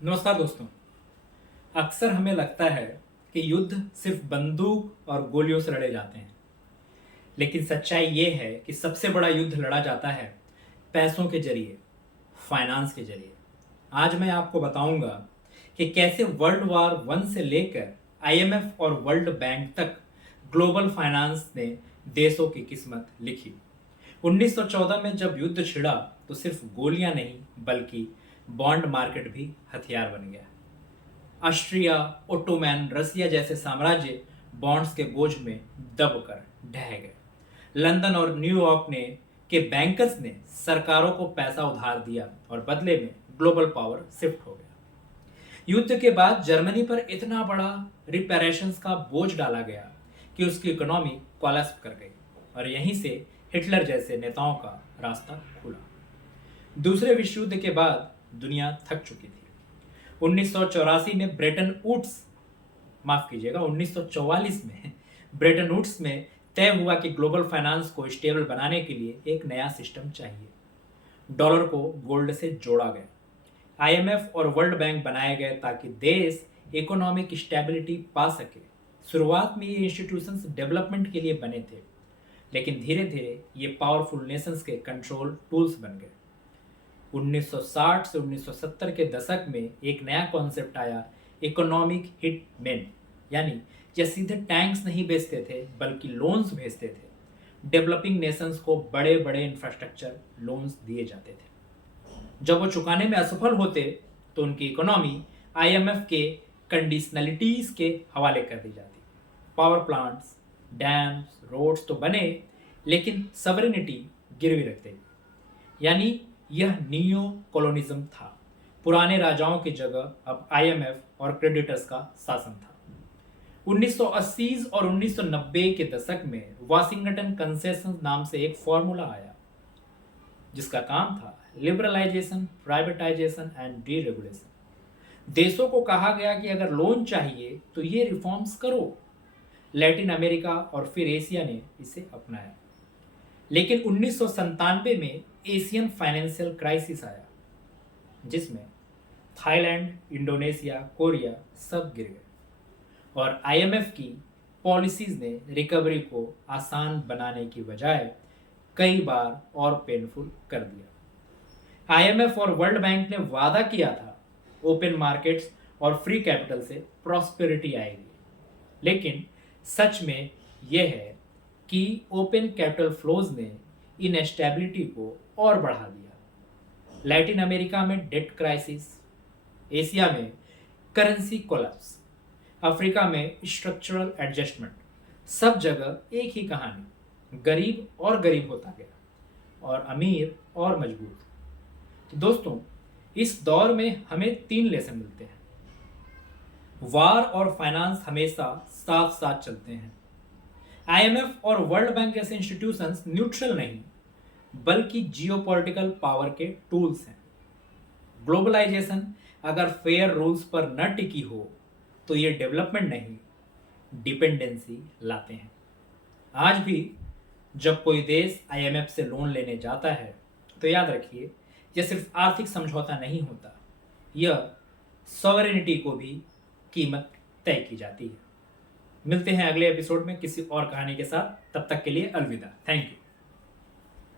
नमस्कार दोस्तों। अक्सर हमें लगता है कि युद्ध सिर्फ बंदूक और गोलियों से लड़े जाते हैं, लेकिन सच्चाई ये है कि सबसे बड़ा युद्ध लड़ा जाता है पैसों के जरिए, फाइनेंस के जरिए। आज मैं आपको बताऊंगा कि कैसे वर्ल्ड वार वन से लेकर आईएमएफ और वर्ल्ड बैंक तक ग्लोबल फाइनेंस ने देशों की किस्मत लिखी। 1914 में जब युद्ध छिड़ा तो सिर्फ गोलियां नहीं बल्कि बॉन्ड मार्केट भी हथियार बन गया। ऑस्ट्रिया, ओटोमैन, रसिया जैसे साम्राज्य बॉन्ड्स के बोझ में दबकर ढह गए। लंदन और न्यूयॉर्क ने के बैंकर्स ने सरकारों को पैसा उधार दिया और बदले में ग्लोबल पावर शिफ्ट हो गया। युद्ध के बाद जर्मनी पर इतना बड़ा रिपेरेशंस का बोझ डाला गया कि उसकी इकोनॉमी कोलैप्स कर गई और यहीं से हिटलर जैसे नेताओं का रास्ता खुला। दूसरे विश्व युद्ध के बाद दुनिया थक चुकी थी। 1984 में ब्रेटन वुड्स माफ कीजिएगा 1944 में ब्रेटन वुड्स में तय हुआ कि ग्लोबल फाइनेंस को स्टेबल बनाने के लिए एक नया सिस्टम चाहिए। डॉलर को गोल्ड से जोड़ा गया। आईएमएफ और वर्ल्ड बैंक बनाए गए ताकि देश इकोनॉमिक स्टेबिलिटी पा सके। शुरुआत में ये इंस्टीट्यूशंस डेवलपमेंट के लिए बने थे, लेकिन धीरे धीरे ये पावरफुल नेशंस के कंट्रोल टूल्स बन गए। 1960 से 1970 के दशक में एक नया कॉन्सेप्ट आया, इकोनॉमिक हिट मैन। यानी ये सीधे टैंक्स नहीं बेचते थे बल्कि लोन्स भेजते थे। डेवलपिंग नेशंस को बड़े बड़े इंफ्रास्ट्रक्चर लोन्स दिए जाते थे। जब वो चुकाने में असफल होते तो उनकी इकोनॉमी आईएमएफ के कंडीशनलिटीज के हवाले कर दी जाती। पावर प्लांट्स, डैम्स, रोड्स तो बने, लेकिन सॉवरेनिटी गिरवी रखते। यानी यह नियो कॉलोनिज्म था। पुराने राजाओं की जगह अब आईएमएफ और क्रेडिटर्स का शासन था। 1980 और 1990 के दशक में वाशिंगटन कंसेशन नाम से एक फॉर्मूला आया, जिसका काम था लिबरलाइजेशन, प्राइवेटाइजेशन एंड डीरेगुलेशन। देशों को कहा गया कि अगर लोन चाहिए तो ये रिफॉर्म्स करो। लैटिन अमेरिका और फिर एशिया ने इसे अपनाया। लेकिन 1997 में एशियन फाइनेंशियल क्राइसिस आया, जिसमें थाईलैंड, इंडोनेशिया, कोरिया सब गिर गए और आईएमएफ की पॉलिसीज ने रिकवरी को आसान बनाने की बजाय कई बार और पेनफुल कर दिया। आईएमएफ और वर्ल्ड बैंक ने वादा किया था ओपन मार्केट्स और फ्री कैपिटल से प्रॉस्पेरिटी आएगी, लेकिन सच में यह है कि ओपन कैपिटल फ्लोज ने इनस्टेबिलिटी को और बढ़ा दिया। लैटिन अमेरिका में डेट क्राइसिस, एशिया में करेंसी कोलैप्स, अफ्रीका में स्ट्रक्चरल एडजस्टमेंट, सब जगह एक ही कहानी, गरीब और गरीब होता गया और अमीर और मजबूत। तो दोस्तों, इस दौर में हमें 3 लेसन मिलते हैं। वार और फाइनेंस हमेशा साथ साथ चलते हैं। आईएमएफ और वर्ल्ड बैंक जैसे इंस्टीट्यूशंस न्यूट्रल नहीं बल्कि जियोपॉलिटिकल पावर के टूल्स हैं। ग्लोबलाइजेशन अगर फेयर रूल्स पर न टिकी हो तो ये डेवलपमेंट नहीं, डिपेंडेंसी लाते हैं। आज भी जब कोई देश आईएमएफ से लोन लेने जाता है तो याद रखिए, यह सिर्फ आर्थिक समझौता नहीं होता, यह सॉवरेनिटी को भी कीमत तय की जाती है। मिलते हैं अगले एपिसोड में किसी और कहानी के साथ। तब तक के लिए अलविदा। Thank you.